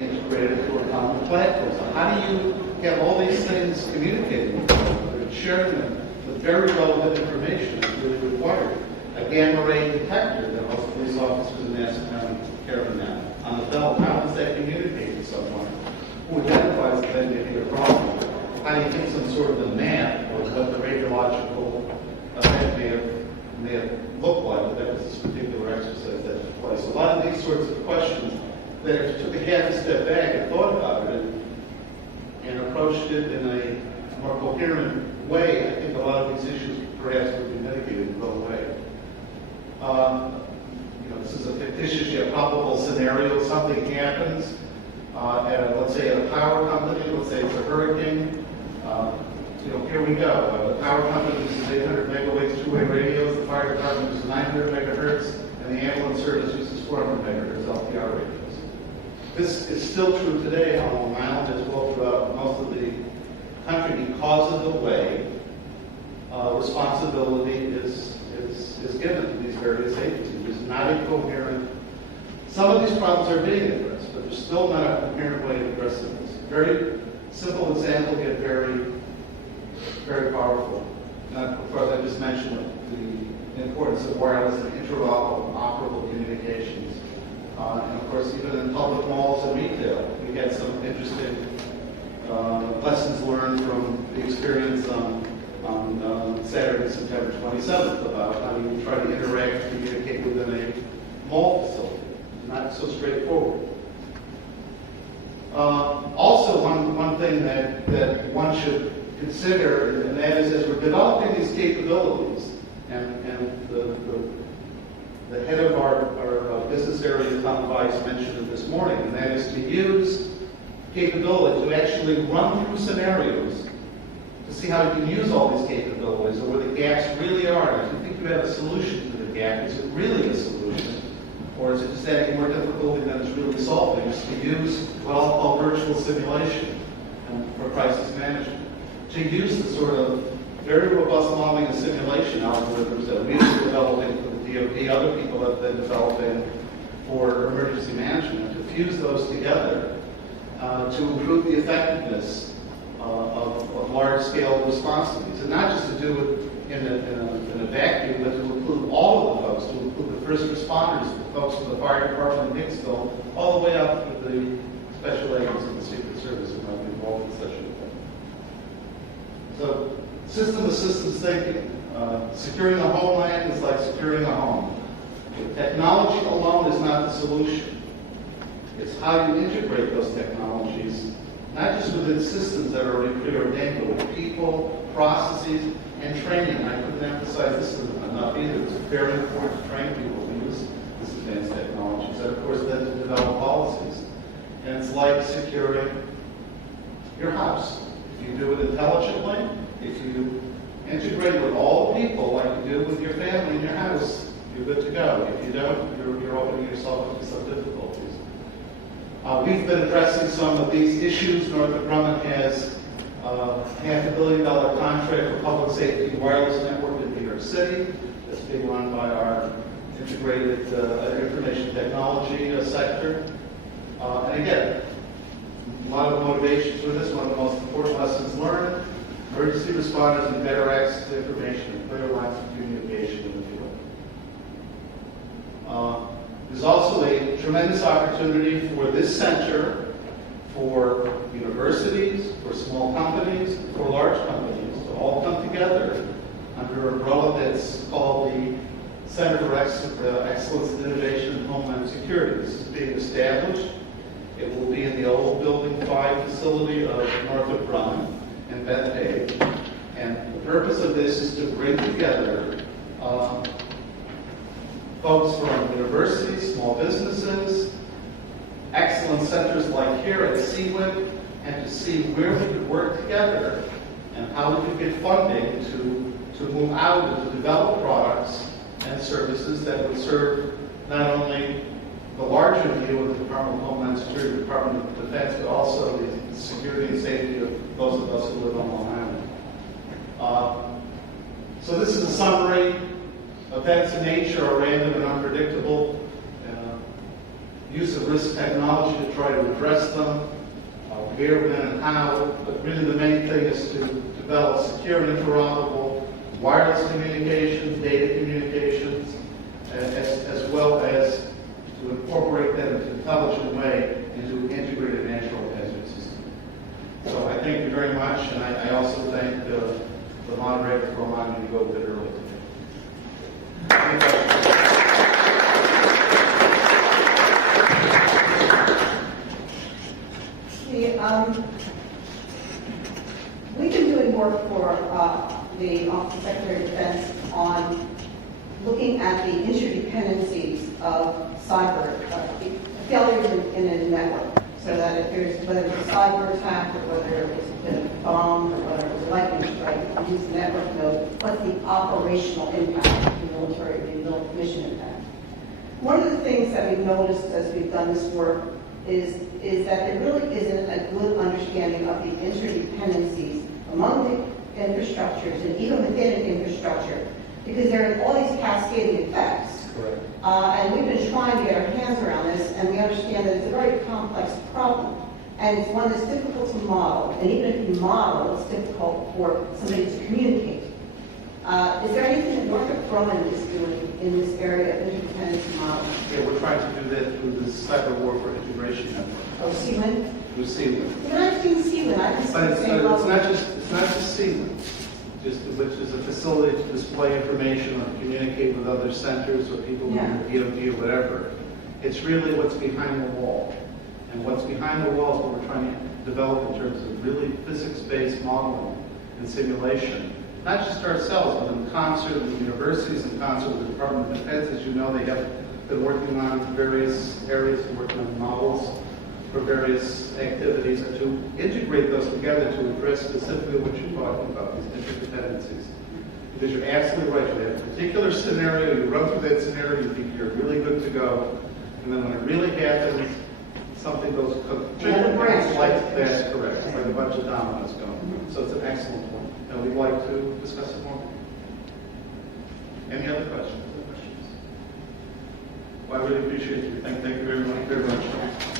integrated into a common platform. So how do you have all these things communicating with each other and sharing them with very relevant information that's really required? A gamma ray detector that most police officers in Nassau County carry now on the belt. How does that communicate to someone who identifies that they have a problem? How do you give some sort of a map of what the radiological event may have looked like? That was this particular exercise that took place. A lot of these sorts of questions that if you took a half a step back and thought about it and approached it in a more coherent way, I think a lot of these issues perhaps would be mitigated and go away. This is a fictitious yet probable scenario. Something happens let's say at a power company. Let's say it's a hurricane. Here we go. The power company uses 800 megawatt two-way radios. The fire department uses 900 megahertz, and the ambulance service uses 400 megahertz LPR radios. This is still true today on Long Island as well throughout most of the country because of the way responsibility is given to these various agencies. There's not a coherent. Some of these problems are being addressed, but there's still not a coherent way of addressing this. Very simple example, yet very, very powerful. And of course, I just mentioned the importance of wireless and interoperable communications. And of course, even in public malls and retail, we had some interesting lessons learned from the experience on Saturday, September 27th, about how you try to interact and communicate within a mall facility. Not so straightforward. Also, one thing that one should consider, and that is as we're developing these capabilities, and the head of our business area, Tom Weiss, mentioned it this morning, and that is to use capability to actually run through scenarios to see how you can use all these capabilities, or where the gaps really are. And if you think you have a solution to the gap, is it really a solution? Or is it just adding more difficulty than it's really solving? Is to use what I'll call virtual simulation for crisis management. To use the sort of very robust modeling and simulation algorithms that we've been developing for the DoD, other people have been developing for emergency management, to fuse those together to improve the effectiveness of large-scale response to these. And not just to do it in a vacuum, but to include all of the folks, to include the first responders, the folks from the fire department in Hicksville, all the way up to the special agents of the Secret Service who might be involved in such a thing. So, system of systems thinking. Securing the homeland is like securing a home. Technology alone is not the solution. It's how you integrate those technologies, not just within systems that are already preordained, but with people, processes, and training. I couldn't emphasize this enough either. It's very important to train people to use this advanced technologies, and of course then to develop policies. And it's like securing your house. If you do it intelligently, if you integrate with all the people like you do with your family in your house, you're good to go. If you don't, you're opening yourself into some difficulties. We've been addressing some of these issues. Northrop Grumman has a $500 million contract for public safety wireless network in New York City that's being run by our integrated information technology sector. And again, a lot of motivations for this. One of the most important lessons learned: emergency responders and better access to information and clear lines of communication in the field. There's also a tremendous opportunity for this center, for universities, for small companies, for large companies to all come together under an umbrella that's called the Center for Excellence in Innovation and Homeland Security. This is being established. It will be in the old Building 5 facility of Northrop Grumman in Bethpage. And the purpose of this is to bring together folks from universities, small businesses, excellent centers like here at CWIC, and to see where we could work together and how we could get funding to move out and to develop products and services that would serve not only the larger view of the Department of Homeland Security, the Department of Defense, but also the security and safety of those of us who live on Long Island. So this is a summary. Events in nature are random and unpredictable. use of risk technology to try to address them, where, when, and how, but really the main thing is to develop secure and interoperable wireless communications, data communications, as well as to incorporate that into an intelligent way into an integrated natural hazard system. So I thank you very much, and I also thank the moderator for allowing me to go a bit early today. Any questions? We've been doing work for the Office of Secretary of Defense on looking at the interdependencies of cyber failures in a network, so that if there's, whether it's a cyber attack or whether it's been a bomb or whether it was a lightning strike, we use the network node, what's the operational impact, the military, the mission impact. One of the things that we've noticed as we've done this work is that there really isn't a good understanding of the interdependencies among the infrastructures and even within an infrastructure, because there are all these cascading effects. Correct. And we've been trying to get our hands around this, and we understand that it's a very complex problem. And it's one that's difficult to model. And even if you model, it's difficult for somebody to communicate. Is there anything that Northrop Grumman is doing in this area of interdependency modeling? Yeah, we're trying to do that through the Cyber Warfare Integration Network. Oh, CWIN? Through CWIN. When I've seen CWIN, I can see But the it's same level. not just CWIN, which is a facility to display information or communicate with other centers or people in the DoD or whatever. It's really what's behind the wall. And what's behind the wall is what we're trying to develop in terms of really physics-based modeling and simulation. Not just ourselves, but in concert with the universities, in concert with the Department of Defense. As you know, they have been working on various areas, working on models for various activities, and to integrate those together to address specifically what you're talking about, these interdependencies. Because you're absolutely right. You have a particular scenario, you run through that scenario, you think you're really good to go, and then when it really happens, something goes like that's correct, like a bunch of dominoes going. So it's an excellent point. And we'd like to discuss it more. Any other questions? Well, I really appreciate you. Thank you very much.